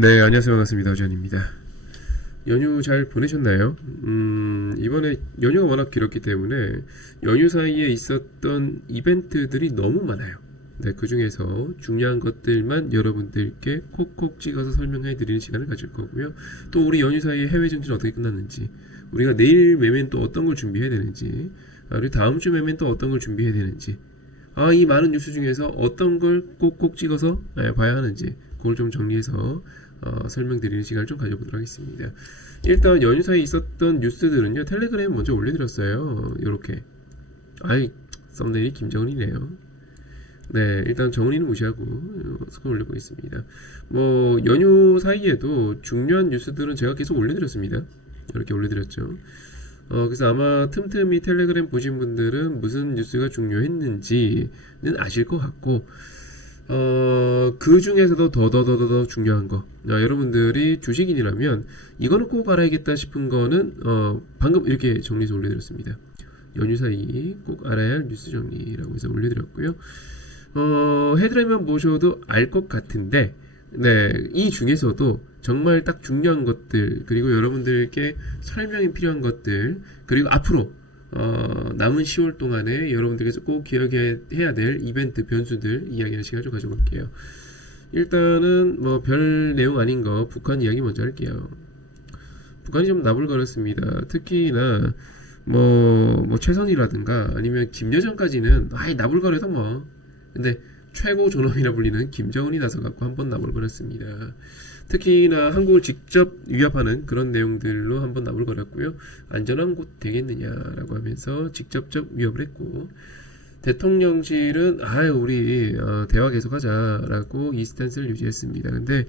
네, 안녕하세요. 반갑습니다. 오전입니다. 연휴 잘 보내셨나요? 이번에 연휴가 워낙 길었기 때문에 연휴 사이에 있었던 이벤트들이 너무 많아요. 네, 그 중에서 중요한 것들만 여러분들께 콕콕 찍어서 설명해 드리는 시간을 가질 거고요. 또 우리 연휴 사이에 해외 정치는 어떻게 끝났는지, 우리가 내일 매매는 또 어떤 걸 준비해야 되는지, 그리고 다음 주 매매는 또 어떤 걸 준비해야 되는지, 이 많은 뉴스 중에서 어떤 걸 꼭꼭 찍어서 봐야 하는지, 그걸 좀 정리해서 설명드리는 시간을 좀 가져보도록 하겠습니다. 일단 연휴 사이에 있었던 뉴스들은요, 텔레그램에 먼저 올려드렸어요. 요렇게. 썸네일이 김정은이네요. 네, 일단 정은이는 무시하고 스크롤 올려보겠습니다. 뭐 연휴 사이에도 중요한 뉴스들은 제가 계속 올려드렸습니다. 이렇게 올려드렸죠. 그래서 아마 틈틈이 텔레그램 보신 분들은 무슨 뉴스가 중요했는지는 아실 것 같고, 그 중에서도 더 중요한 거, 여러분들이 주식인이라면 이거는 꼭 알아야겠다 싶은 거는 방금 이렇게 정리해서 올려드렸습니다. 연휴 사이 꼭 알아야 할 뉴스 정리라고 해서 올려드렸고요. 헤드라인만 보셔도 알 것 같은데, 네, 이 중에서도 정말 딱 중요한 것들, 그리고 여러분들께 설명이 필요한 것들, 그리고 앞으로 남은 10월 동안에 여러분들께서 꼭 기억해야 될 이벤트 변수들 이야기하는 시간 좀 가져볼게요. 일단은 뭐 별 내용 아닌 거 북한 이야기 먼저 할게요. 북한이 좀 나불거렸습니다. 특히나 뭐 최선이라든가 아니면 김여정까지는 나불거려도 뭐, 근데 최고 존엄이라 불리는 김정은이 나서갖고 한번 나불거렸습니다. 특히나 한국을 직접 위협하는 그런 내용들로 한번 나불거렸고요. 안전한 곳 되겠느냐라고 하면서 직접적 위협을 했고, 대통령실은 우리 대화 계속하자라고 이 스탠스를 유지했습니다. 근데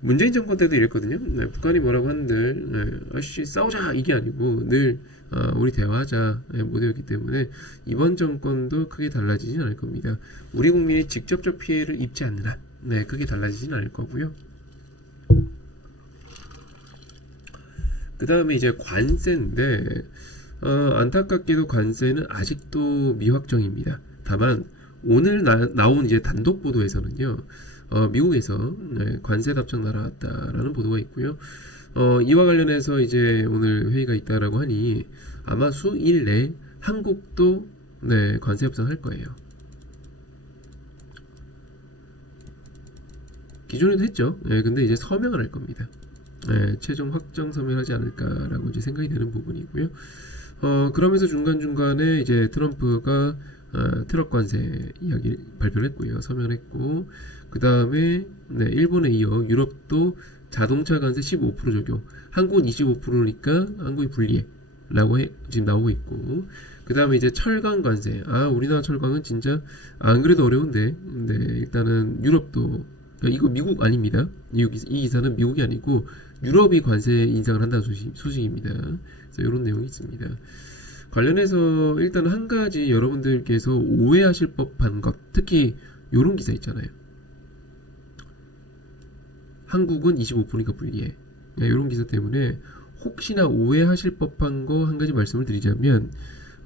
문재인 정권 때도 이랬거든요. 네, 북한이 뭐라고 한들 싸우자 이게 아니고 늘 우리 대화하자 모델이기 때문에 이번 정권도 크게 달라지진 않을 겁니다. 우리 국민이 직접적 피해를 입지 않는 한 크게 달라지진 않을 거고요. 그 다음에 이제 관세인데, 안타깝게도 관세는 아직도 미확정입니다. 다만 오늘 나온 이제 단독 보도에서는요, 미국에서 관세 답정 날아왔다라는 보도가 있고요. 이와 관련해서 이제 오늘 회의가 있다라고 하니 아마 수일 내에 한국도 관세 협상할 거예요. 기존에도 했죠. 근데 이제 서명을 할 겁니다. 최종 확정 서명하지 않을까라고 이제 생각이 되는 부분이고요. 그러면서 중간중간에 이제 트럼프가 트럭 관세 이야기 발표를 했고요. 서명을 했고, 그 다음에 일본에 이어 유럽도 자동차 관세 15% 적용, 한국은 25%니까 한국이 불리해 라고 지금 나오고 있고, 그 다음에 이제 철강 관세, 우리나라 철강은 진짜 안 그래도 어려운데, 일단은 유럽도, 이거 미국 아닙니다. 이 기사는 미국이 아니고 유럽이 관세 인상을 한다는 소식입니다. 그래서 이런 내용이 있습니다. 관련해서 일단 한 가지 여러분들께서 오해하실 법한 것, 특히 이런 기사 있잖아요. 한국은 25%니까 불리해. 이런 기사 때문에 혹시나 오해하실 법한 거 한 가지 말씀을 드리자면,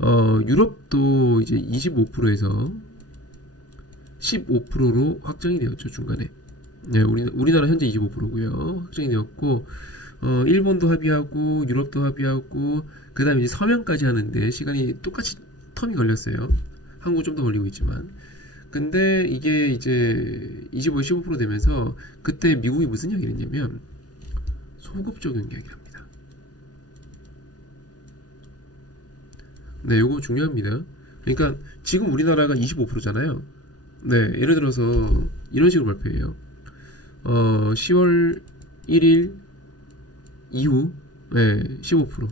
유럽도 이제 25%에서 15%로 확정이 되었죠, 중간에. 우리나라 현재 25%고요. 확정이 되었고, 일본도 합의하고, 유럽도 합의하고, 그 다음에 이제 서명까지 하는데 시간이 똑같이 텀이 걸렸어요. 한국 좀 더 걸리고 있지만. 근데 이게 이제 25, 15% 되면서 그때 미국이 무슨 이야기를 했냐면, 소급 적용 이야기를 합니다. 요거 중요합니다. 그러니까 지금 우리나라가 25%잖아요. 예를 들어서 이런 식으로 발표해요. 10월 1일 이후 15%.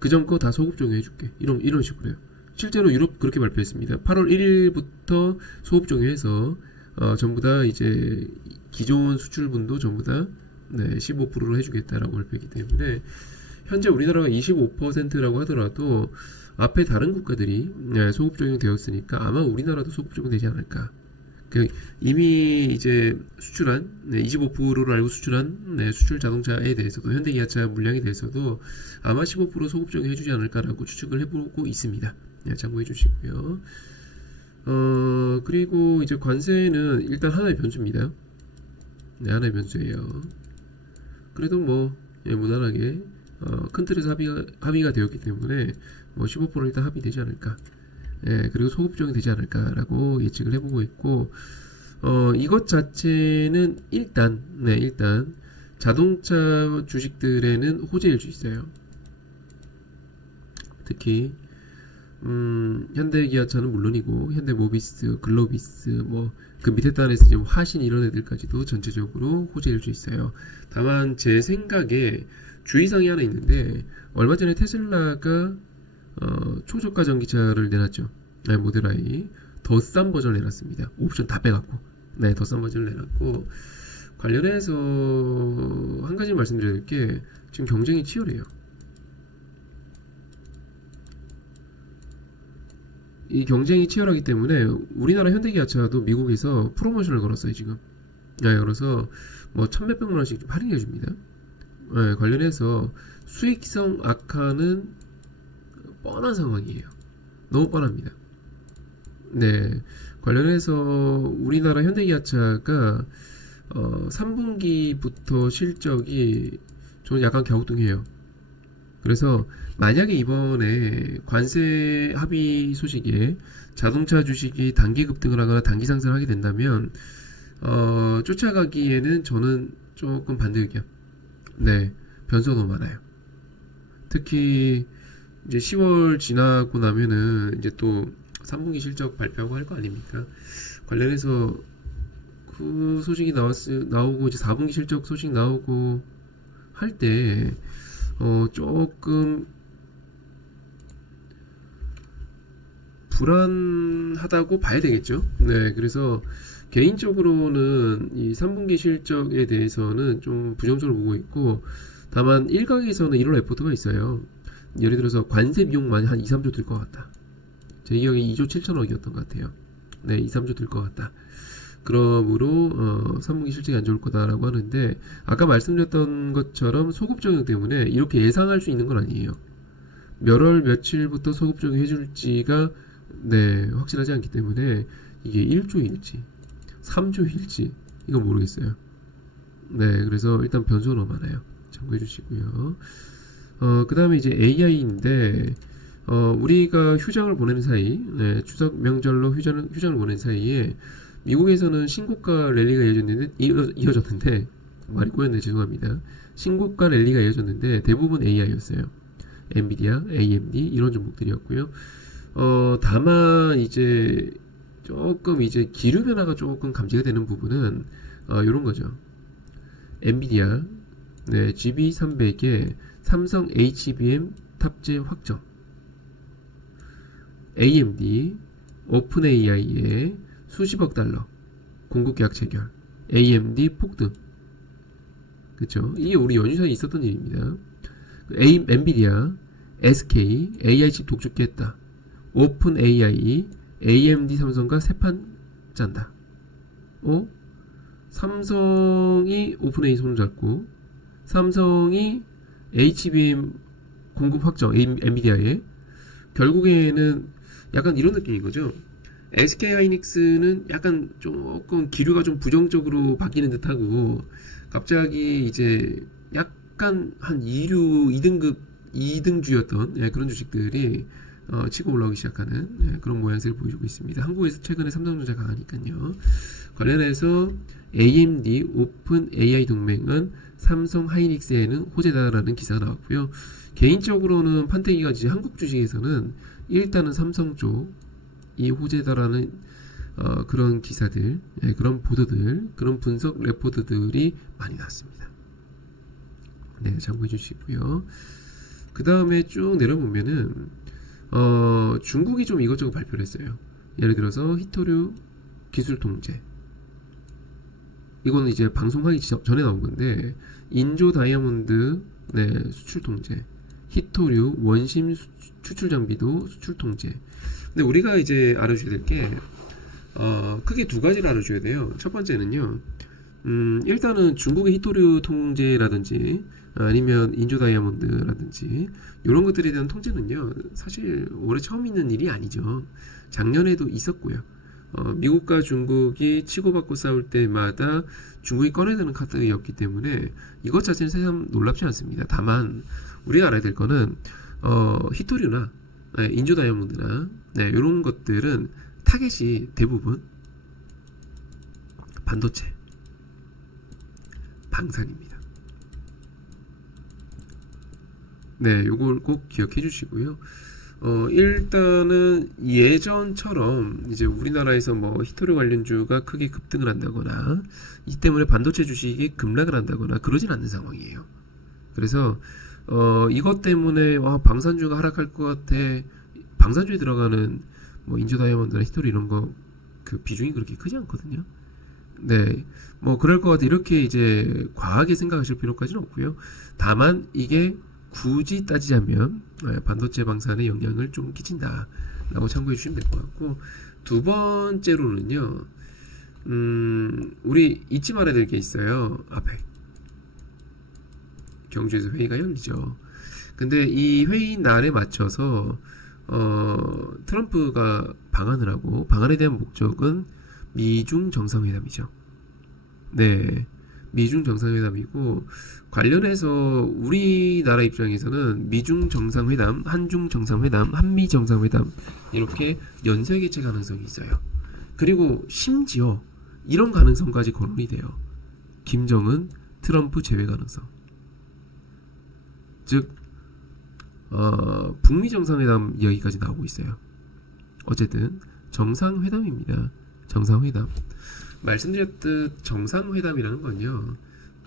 그 전 거 다 소급 적용해줄게. 이런 식으로요. 실제로 유럽 그렇게 발표했습니다. 8월 1일부터 소급 적용해서 전부 다 이제 기존 수출분도 전부 다 15%로 해주겠다라고 발표했기 때문에 현재 우리나라가 25%라고 하더라도 앞에 다른 국가들이 소급 적용되었으니까 아마 우리나라도 소급 적용되지 않을까. 이미 이제 수출한 25%를 알고 수출한 수출 자동차에 대해서도, 현대기아차 물량에 대해서도 아마 15% 소급 적용해주지 않을까라고 추측을 해보고 있습니다. 참고해 주시고요. 그리고 이제 관세는 일단 하나의 변수입니다. 네, 하나의 변수예요. 그래도 뭐 무난하게 큰 틀에서 합의가 되었기 때문에 뭐 15% 일단 합의되지 않을까. 예, 그리고 소급적이 되지 않을까라고 예측을 해보고 있고, 이것 자체는 일단 자동차 주식들에는 호재일 수 있어요. 특히 현대기아차는 물론이고 현대모비스, 글로비스, 뭐 그 밑에 단에서 지금 화신 이런 애들까지도 전체적으로 호재일 수 있어요. 다만 제 생각에 주의사항이 하나 있는데, 얼마 전에 테슬라가 초저가 전기차를 내놨죠. 네, 모델 Y 더 싼 버전을 내놨습니다. 옵션 다 빼갖고, 네, 더 싼 버전을 내놨고, 관련해서 한 가지 말씀드려야 될 게, 지금 경쟁이 치열해요. 이 경쟁이 치열하기 때문에 우리나라 현대기아차도 미국에서 프로모션을 걸었어요 지금. 네, 그래서 뭐 천몇백만 원씩 좀 할인해 줍니다. 네, 관련해서 수익성 악화는 뻔한 상황이에요. 너무 뻔합니다. 네, 관련해서 우리나라 현대기아차가 3분기부터 실적이 저는 약간 갸우뚱해요. 그래서 만약에 이번에 관세 합의 소식에 자동차 주식이 단기 급등을 하거나 단기 상승을 하게 된다면 쫓아가기에는 저는 조금 반대 의견. 네, 변수가 너무 많아요. 특히 이제 10월 지나고 나면은 이제 또 3분기 실적 발표하고 할 거 아닙니까? 관련해서 그 소식이 나오고 이제 4분기 실적 소식 나오고 할 때 조금 불안하다고 봐야 되겠죠. 네, 그래서 개인적으로는 이 3분기 실적에 대해서는 좀 부정적으로 보고 있고, 다만 일각에서는 이런 레포트가 있어요. 예를 들어서 관세 비용만 한 2, 3조 들 것 같다. 제 기억에 2조 7천억이었던 것 같아요. 네, 2, 3조 들 것 같다. 그러므로 3분기 실적이 안 좋을 거다라고 하는데, 아까 말씀드렸던 것처럼 소급 적용 때문에 이렇게 예상할 수 있는 건 아니에요. 몇 월 며칠부터 소급 적용 해줄지가 확실하지 않기 때문에 이게 1조일지 3조일지 이건 모르겠어요. 네, 그래서 일단 변수가 너무 많아요. 참고해 주시고요. 그 다음에 이제 AI인데, 우리가 휴장을 보내는 사이, 추석 명절로 휴장을 보내는 사이에 미국에서는 신고가 랠리가 이어졌는데, 말이 꼬였네, 죄송합니다. 신고가 랠리가 이어졌는데 대부분 AI였어요. 엔비디아, AMD 이런 종목들이었고요. 다만 이제 조금 이제 기류 변화가 조금 감지가 되는 부분은 이런 거죠. 엔비디아, GB300에 삼성 HBM 탑재 확정, AMD, 오픈AI에 수십억 달러 공급 계약 체결, AMD 폭등. 그쵸? 이게 우리 연휴사에 있었던 일입니다. 엔비디아, SK, AI칩 독주했다. 오픈AI, AMD, 삼성과 세판 짠다. 삼성이 오픈AI 손을 잡고, 삼성이 HBM 공급 확정, 엔비디아에, 결국에는 약간 이런 느낌인 거죠. SK하이닉스는 약간 조금 기류가 좀 부정적으로 바뀌는 듯하고, 갑자기 이제 약간 한 2등급 2등주였던 그런 주식들이 치고 올라오기 시작하는 그런 모양새를 보여주고 있습니다. 한국에서 최근에 삼성전자 강하니까요. 관련해서 AMD 오픈 AI 동맹은 삼성 하이닉스에는 호재다라는 기사가 나왔고요. 개인적으로는 판때기가 이제 한국 주식에서는 일단은 삼성 쪽이 호재다라는 그런 기사들, 그런 보도들, 그런 분석 레포트들이 많이 나왔습니다. 네, 참고해 주시고요. 그 다음에 쭉 내려보면은 중국이 좀 이것저것 발표를 했어요. 예를 들어서 히토류 기술 통제, 이거는 이제 방송하기 전에 나온 건데, 인조 다이아몬드 수출 통제, 히토류 원심 추출 장비도 수출 통제. 근데 우리가 이제 알아줘야 될 게 크게 두 가지를 알아줘야 돼요. 첫 번째는요, 일단은 중국의 히토류 통제라든지 아니면 인조 다이아몬드라든지 이런 것들에 대한 통제는요, 사실 올해 처음 있는 일이 아니죠. 작년에도 있었고요. 미국과 중국이 치고받고 싸울 때마다 중국이 꺼내드는 카드였기 때문에 이것 자체는 새삼 놀랍지 않습니다. 다만 우리가 알아야 될 거는 히토류나 인조 다이아몬드나 이런 것들은 타겟이 대부분 반도체, 방산입니다. 네, 요걸 꼭 기억해 주시고요. 일단은 예전처럼 이제 우리나라에서 뭐 히토류 관련주가 크게 급등을 한다거나 이 때문에 반도체 주식이 급락을 한다거나 그러진 않는 상황이에요. 그래서 이것 때문에 방산주가 하락할 것 같아. 방산주에 들어가는 뭐 인조 다이아몬드나 히토류 이런 거 그 비중이 그렇게 크지 않거든요. 네, 뭐 그럴 것 같아. 이렇게 이제 과하게 생각하실 필요까지는 없고요. 다만 이게 굳이 따지자면 반도체 방산에 영향을 좀 끼친다라고 참고해 주시면 될 것 같고, 두 번째로는요, 우리 잊지 말아야 될 게 있어요. 앞에 경주에서 회의가 열리죠. 근데 이 회의 날에 맞춰서 트럼프가 방한을 하고, 방한에 대한 목적은 미중 정상회담이죠. 네, 미중 정상회담이고, 관련해서 우리나라 입장에서는 미중 정상회담, 한중 정상회담, 한미 정상회담 이렇게 연쇄 개최 가능성이 있어요. 그리고 심지어 이런 가능성까지 거론이 돼요. 김정은, 트럼프 제외 가능성. 즉 북미 정상회담 이야기까지 나오고 있어요. 어쨌든 정상회담입니다. 정상회담. 말씀드렸듯 정상회담이라는 건요,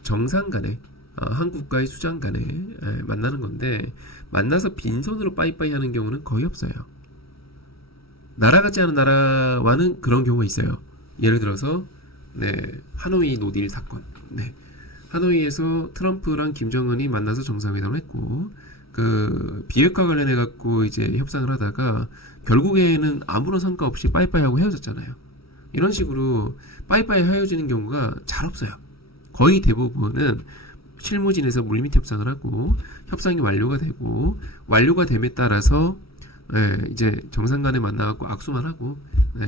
정상 간에 한 국가의 수장 간에 만나는 건데, 만나서 빈손으로 빠이빠이 하는 경우는 거의 없어요. 나라 같지 않은 나라와는 그런 경우가 있어요. 예를 들어서 하노이 노딜 사건. 하노이에서 트럼프랑 김정은이 만나서 정상회담을 했고, 그 비핵화 관련해 갖고 이제 협상을 하다가 결국에는 아무런 성과 없이 빠이빠이 하고 헤어졌잖아요. 이런 식으로 빠이빠이 헤어지는 경우가 잘 없어요. 거의 대부분은 실무진에서 물밑 협상을 하고, 협상이 완료가 되고, 완료가 됨에 따라서 이제 정상 간에 만나갖고 악수만 하고,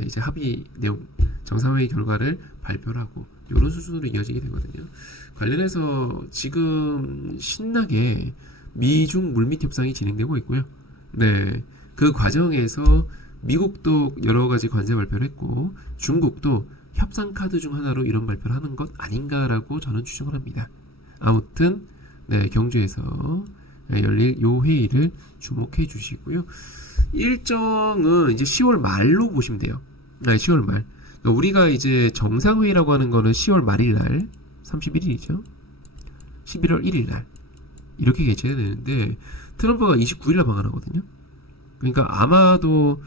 이제 합의 내용, 정상회의 결과를 발표를 하고, 이런 수준으로 이어지게 되거든요. 관련해서 지금 신나게 미중 물밑 협상이 진행되고 있고요. 그 과정에서 미국도 여러 가지 관세 발표를 했고, 중국도 협상 카드 중 하나로 이런 발표를 하는 것 아닌가라고 저는 추정을 합니다. 아무튼 경주에서 열릴 요 회의를 주목해 주시고요. 일정은 이제 10월 말로 보시면 돼요. 10월 말. 그러니까 우리가 이제 정상회의라고 하는 거는 10월 말일 날, 31일이죠. 11월 1일 날 이렇게 개최해야 되는데, 트럼프가 29일 날 방한하거든요. 그러니까 아마도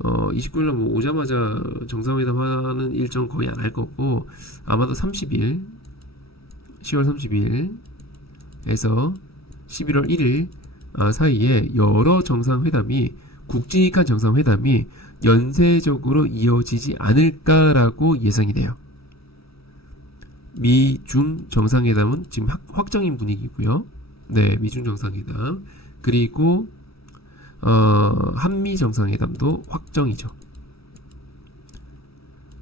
29일날 뭐 오자마자 정상회담 하는 일정 거의 안 할 거고, 아마도 30일, 10월 30일에서 11월 1일 사이에 여러 정상회담이, 굵직한 정상회담이 연쇄적으로 이어지지 않을까라고 예상이 돼요. 미중 정상회담은 지금 확정인 분위기고요. 미중 정상회담. 그리고 한미 정상회담도 확정이죠.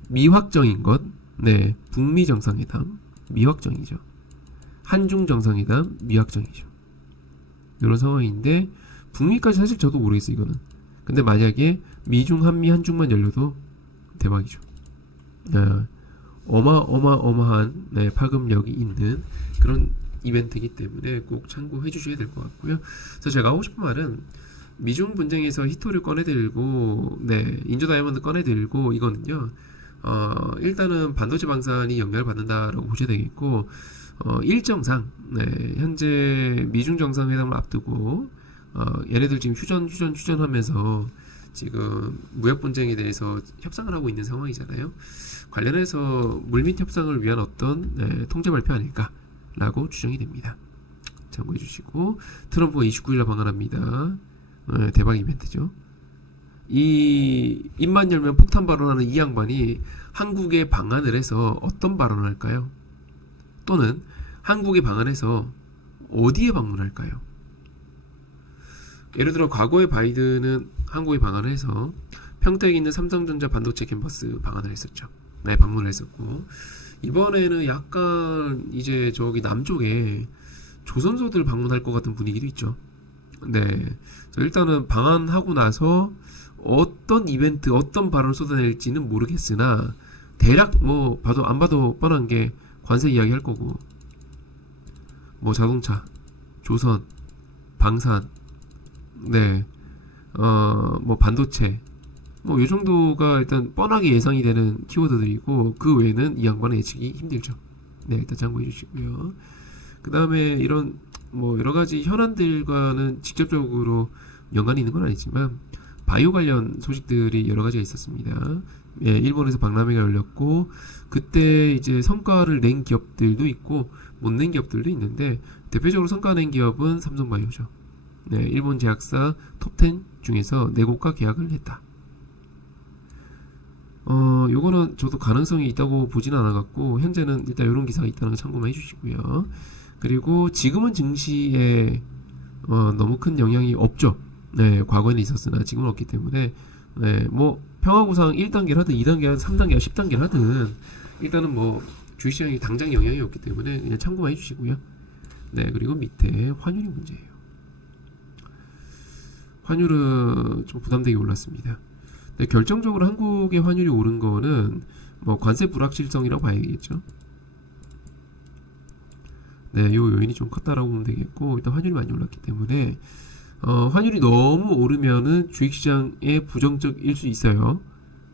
미확정인 것, 북미 정상회담 미확정이죠. 한중 정상회담 미확정이죠. 이런 상황인데, 북미까지 사실 저도 모르겠어요, 이거는. 근데 만약에 미중, 한미, 한중만 열려도 대박이죠. 어마어마한 파급력이 있는 그런 이벤트이기 때문에 꼭 참고해 주셔야 될 것 같고요. 그래서 제가 하고 싶은 말은, 미중 분쟁에서 히토를 꺼내들고, 인조 다이아몬드 꺼내들고, 이거는요, 일단은 반도체 방산이 영향을 받는다라고 보셔야 되겠고, 일정상, 현재 미중 정상회담을 앞두고, 얘네들 지금 휴전하면서 지금 무역 분쟁에 대해서 협상을 하고 있는 상황이잖아요. 관련해서 물밑 협상을 위한 어떤 통제 발표 아닐까라고 추정이 됩니다. 참고해 주시고, 트럼프가 29일날 방한합니다. 대박 이벤트죠. 이 입만 열면 폭탄 발언하는 이 양반이 한국에 방한을 해서 어떤 발언을 할까요? 또는 한국에 방한해서 어디에 방문할까요? 예를 들어 과거에 바이든은 한국에 방한을 해서 평택에 있는 삼성전자 반도체 캠퍼스 방한을 했었죠. 네, 방문을 했었고 이번에는 약간 이제 저기 남쪽에 조선소들 방문할 것 같은 분위기도 있죠. 네, 자, 일단은 방한하고 나서 어떤 이벤트, 어떤 발언을 쏟아낼지는 모르겠으나 대략 뭐 봐도 안 봐도 뻔한 게 관세 이야기 할 거고 뭐 자동차, 조선, 방산, 네, 뭐 반도체, 뭐 요 정도가 일단 뻔하게 예상이 되는 키워드들이고 그 외에는 이 양반은 예측이 힘들죠. 네, 일단 참고해 주시고요. 그 다음에 이런 뭐 여러 가지 현안들과는 직접적으로 연관이 있는 건 아니지만 바이오 관련 소식들이 여러 가지가 있었습니다. 예, 일본에서 박람회가 열렸고 그때 이제 성과를 낸 기업들도 있고 못 낸 기업들도 있는데 대표적으로 성과 낸 기업은 삼성바이오죠. 네, 일본 제약사 톱10 중에서 4곳과 계약을 했다. 요거는 저도 가능성이 있다고 보진 않아갖고 현재는 일단 이런 기사가 있다는 거 참고만 해주시고요. 그리고 지금은 증시에 너무 큰 영향이 없죠. 네, 과거에는 있었으나 지금은 없기 때문에 네, 뭐 평화구상 1단계를 하든 2단계를 하든 3단계를 10단계를 하든 일단은 뭐 주식시장이 당장 영향이 없기 때문에 그냥 참고만 해주시고요. 네, 그리고 밑에 환율이 문제예요. 환율은 좀 부담되게 올랐습니다. 네, 결정적으로 한국의 환율이 오른 거는 뭐 관세 불확실성이라고 봐야겠죠. 네, 요 요인이 좀 컸다라고 보면 되겠고 일단 환율이 많이 올랐기 때문에 환율이 너무 오르면은 주식시장에 부정적일 수 있어요.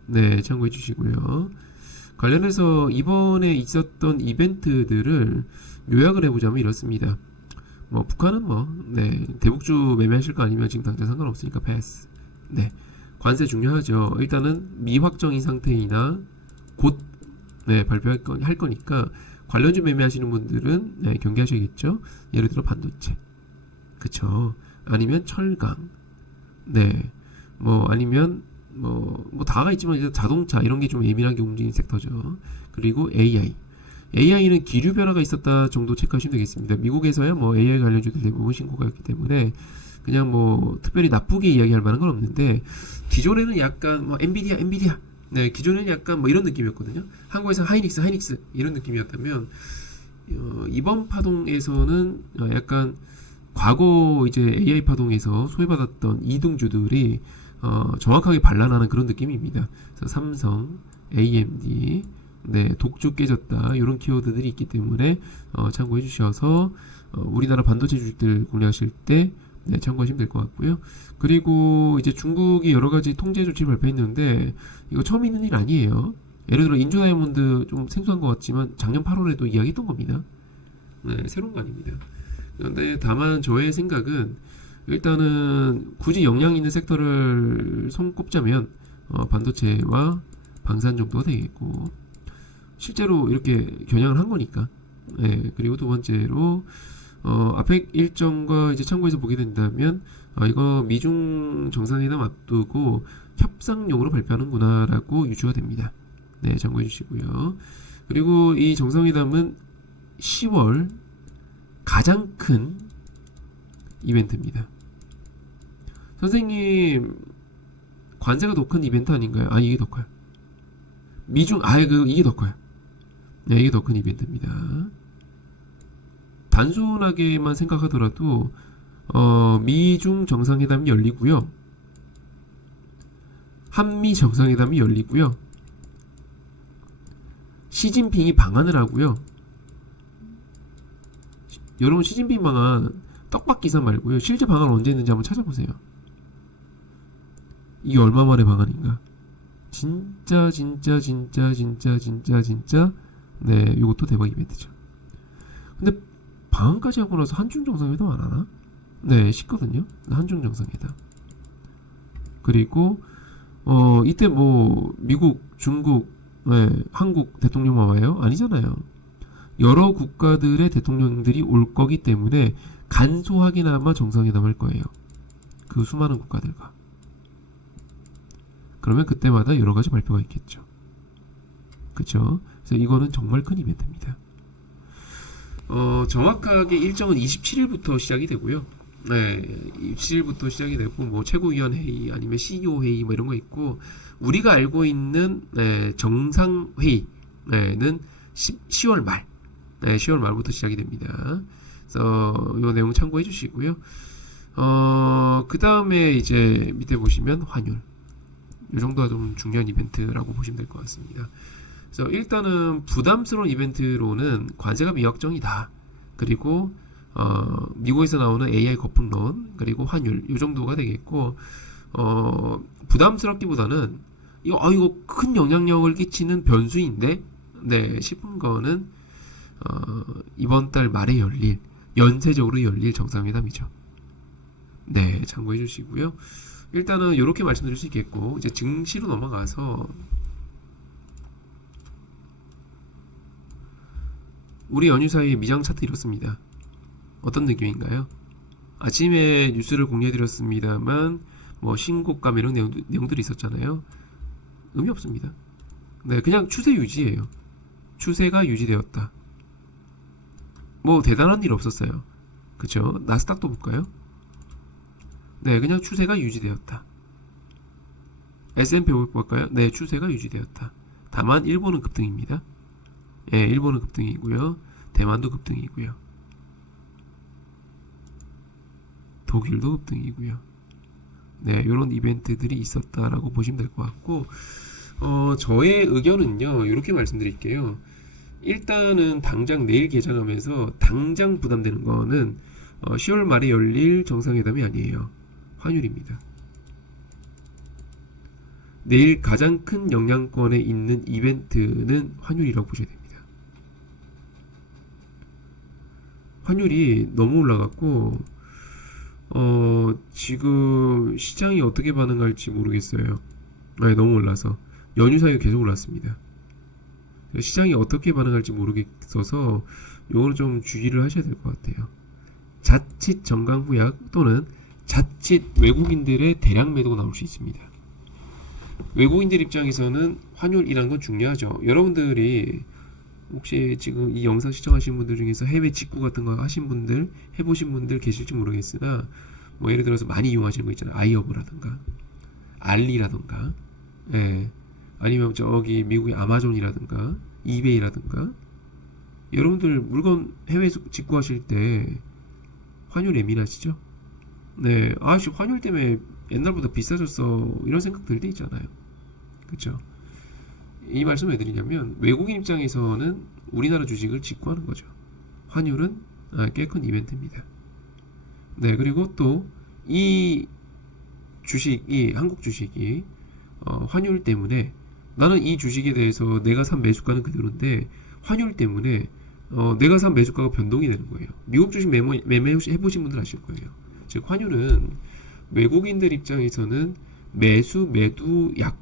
네, 참고해 주시고요. 관련해서 이번에 있었던 이벤트들을 요약을 해보자면 이렇습니다. 뭐 북한은 네, 대북주 매매하실 거 아니면 지금 당장 상관없으니까 패스. 네, 관세 중요하죠. 일단은 미확정인 상태이나 곧 네, 발표할 할 거니까 관련주 매매하시는 분들은 네, 경계하셔야겠죠. 예를 들어 반도체, 그쵸? 아니면 철강, 네, 뭐 아니면 뭐 다가 있지만 이제 자동차 이런 게 좀 예민하게 움직이는 섹터죠. 그리고 AI는 기류 변화가 있었다 정도 체크하시면 되겠습니다. 미국에서야 뭐 AI 관련주들 대부분 신고가였기 때문에 그냥 뭐 특별히 나쁘게 이야기할 만한 건 없는데 기존에는 약간 뭐 엔비디아 네, 기존에는 약간 뭐 이런 느낌이었거든요. 한국에서 하이닉스 이런 느낌이었다면 이번 파동에서는 약간 과거 이제 AI 파동에서 소외받았던 이등주들이 정확하게 반란하는 그런 느낌입니다. 그래서 삼성, AMD, 네, 독주 깨졌다 이런 키워드들이 있기 때문에 참고해 주셔서 우리나라 반도체 주식들 공략하실 때 네, 참고하시면 될 것 같고요. 그리고 이제 중국이 여러 가지 통제 조치를 발표했는데 이거 처음 있는 일 아니에요. 예를 들어 인조 다이아몬드 좀 생소한 것 같지만 작년 8월에도 이야기했던 겁니다. 네, 새로운 거 아닙니다. 그런데 다만 저의 생각은 일단은 굳이 영향 있는 섹터를 손꼽자면 반도체와 방산 정도가 되겠고 실제로 이렇게 겨냥을 한 거니까. 네, 그리고 두 번째로 아펙 일정과 이제 참고해서 보게 된다면 이거 미중 정상회담 앞두고 협상용으로 발표하는구나라고 유추가 됩니다. 네, 참고해 주시고요. 그리고 이 정상회담은 10월 가장 큰 이벤트입니다. 선생님 관세가 더 큰 이벤트 아닌가요? 이게 더 커요. 이게 더 커요. 네, 이게 더 큰 이벤트입니다. 단순하게만 생각하더라도 미중 정상회담이 열리고요. 한미 정상회담이 열리고요. 시진핑이 방한을 하고요. 여러분 시진핑 방한 떡밥 기사 말고요. 실제 방한 언제 했는지 한번 찾아보세요. 이게 얼마 만에 방한인가? 진짜 네, 이것도 대박 이벤트죠. 근데 방한까지 하고 나서 한중 정상회담 안 하나? 네, 쉽거든요. 한중 정상회담. 그리고 이때 뭐 미국, 중국, 네, 한국 대통령만 와요? 아니잖아요. 여러 국가들의 대통령들이 올 거기 때문에 간소하게나마 정상회담 할 거예요. 그 수많은 국가들과. 그러면 그때마다 여러 가지 발표가 있겠죠. 그쵸? 그래서 이거는 정말 큰 이벤트입니다. 정확하게 일정은 27일부터 시작이 되고요. 네, 입실부터 시작이 되고 뭐 최고위원 회의 아니면 CEO 회의 뭐 이런 거 있고 우리가 알고 있는 정상 회의는 10월 말, 10월 말부터 시작이 됩니다. 그래서 이 내용 참고해 주시고요. 그 다음에 이제 밑에 보시면 환율. 이 정도가 좀 중요한 이벤트라고 보시면 될 것 같습니다. 그래서 일단은 부담스러운 이벤트로는 관세가 미확정이다. 그리고 미국에서 나오는 AI 거품론 그리고 환율 이 정도가 되겠고 부담스럽기보다는 이거 큰 영향력을 끼치는 변수인데 싶은 거는 이번 달 말에 열릴 연쇄적으로 열릴 정상회담이죠. 네, 참고해 주시고요. 일단은 이렇게 말씀드릴 수 있겠고 이제 증시로 넘어가서 우리 연휴 사이 미장 차트 이렇습니다. 어떤 느낌인가요? 아침에 뉴스를 공유해드렸습니다만 뭐 신고가 이런 내용들이 있었잖아요. 의미 없습니다. 네, 그냥 추세 유지예요. 추세가 유지되었다. 뭐 대단한 일 없었어요. 그쵸? 나스닥도 볼까요? 네, 그냥 추세가 유지되었다. S&P 볼까요? 네, 추세가 유지되었다. 다만 일본은 급등입니다. 예, 일본은 급등이고요. 대만도 급등이고요. 독일도 급등이고요. 네, 이런 이벤트들이 있었다라고 보시면 될 것 같고, 저의 의견은요, 이렇게 말씀드릴게요. 일단은 당장 내일 개장하면서 당장 부담되는 거는 10월 말에 열릴 정상회담이 아니에요. 환율입니다. 내일 가장 큰 영향권에 있는 이벤트는 환율이라고 보셔야 됩니다. 환율이 너무 올라갔고 지금 시장이 어떻게 반응할지 모르겠어요. 너무 올라서 연휴 사이에 계속 올랐습니다. 시장이 어떻게 반응할지 모르겠어서 요거는 좀 주의를 하셔야 될 것 같아요. 자칫 정강후약 또는 자칫 외국인들의 대량 매도가 나올 수 있습니다. 외국인들 입장에서는 환율이라는 건 중요하죠. 여러분들이 혹시 지금 이 영상 시청하시는 분들 중에서 해외 직구 같은 거 하신 분들, 해보신 분들 계실지 모르겠으나 뭐 예를 들어서 많이 이용하시는 거 있잖아요. 아이허브라든가 알리라든가 아니면 저기 미국의 아마존이라든가 이베이라든가 여러분들 물건 해외에서 직구하실 때 환율 예민하시죠? 네, 아씨 환율 때문에 옛날보다 비싸졌어 이런 생각 들 때 있잖아요. 그쵸? 이 말씀을 왜 드리냐면 외국인 입장에서는 우리나라 주식을 직구하는 거죠. 환율은 꽤 큰 이벤트입니다. 네, 그리고 또 이 주식이 한국 주식이 환율 때문에 나는 이 주식에 대해서 내가 산 매수가는 그대로인데 환율 때문에 내가 산 매수가가 변동이 되는 거예요. 미국 주식 매매 해보신 분들 아실 거예요. 즉 환율은 외국인들 입장에서는 매수 매도 약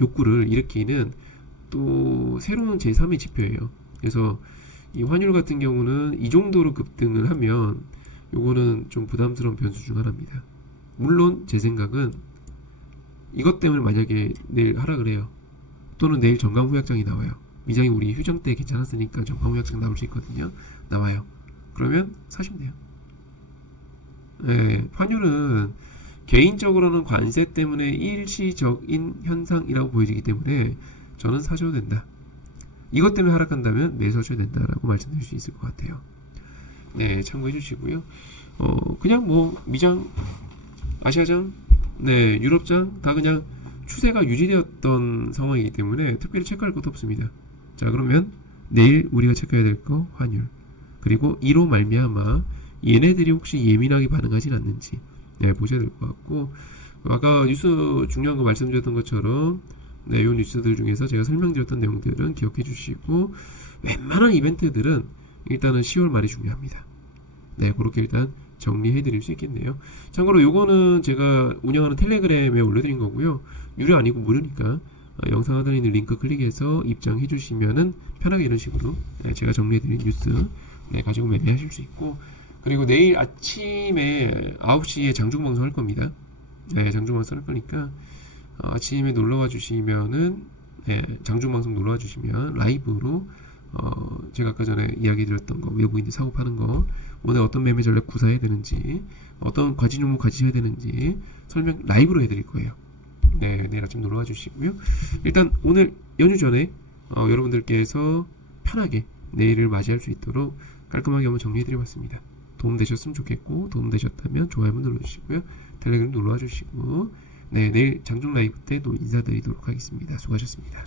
욕구를 일으키는 또 새로운 제3의 지표예요. 그래서 이 환율 같은 경우는 이 정도로 급등을 하면 요거는 좀 부담스러운 변수 중 하나입니다. 물론 제 생각은 이것 때문에 만약에 내일 하락을 해요. 또는 내일 정강후약장이 나와요. 미장이 우리 휴장 때 괜찮았으니까 정강후약장 나올 수 있거든요. 나와요. 그러면 사시면 돼요. 네, 환율은 개인적으로는 관세 때문에 일시적인 현상이라고 보여지기 때문에 저는 사셔도 된다. 이것 때문에 하락한다면 매수하셔야 된다라고 말씀드릴 수 있을 것 같아요. 네, 참고해 주시고요. 그냥 뭐 미장, 아시아장, 네, 유럽장 다 그냥 추세가 유지되었던 상황이기 때문에 특별히 체크할 것도 없습니다. 자, 그러면 내일 우리가 체크해야 될 거 환율, 그리고 이로 말미암아 얘네들이 혹시 예민하게 반응하진 않는지 보셔야 될 것 같고, 아까 뉴스 중요한 거 말씀드렸던 것처럼 이 뉴스들 중에서 제가 설명드렸던 내용들은 기억해 주시고, 웬만한 이벤트들은 일단은 10월 말이 중요합니다. 그렇게 일단 정리해 드릴 수 있겠네요. 참고로 요거는 제가 운영하는 텔레그램에 올려드린 거고요. 유료 아니고 무료니까 영상 하단에 있는 링크 클릭해서 입장해 주시면은 편하게 이런 식으로 제가 정리해 드린 뉴스 가지고 매매하실 수 있고, 그리고 내일 아침에 9시에 장중방송 할 겁니다. 장중방송 할 거니까 아침에 놀러와 주시면은 장중방송 놀러와 주시면 라이브로 제가 아까 전에 이야기 드렸던 거, 외국인들 사고 파는 거, 오늘 어떤 매매 전략 구사해야 되는지, 어떤 과지 종목 가지셔야 되는지 설명 라이브로 해드릴 거예요. 네, 내일 아침 놀러와 주시고요. 일단 오늘 연휴 전에 여러분들께서 편하게 내일을 맞이할 수 있도록 깔끔하게 한번 정리해드려봤습니다. 도움되셨으면 좋겠고, 도움되셨다면 좋아요 한번 눌러주시고요. 텔레그램 놀러와 주시고, 네, 내일 장중 라이브 때 또 인사드리도록 하겠습니다. 수고하셨습니다.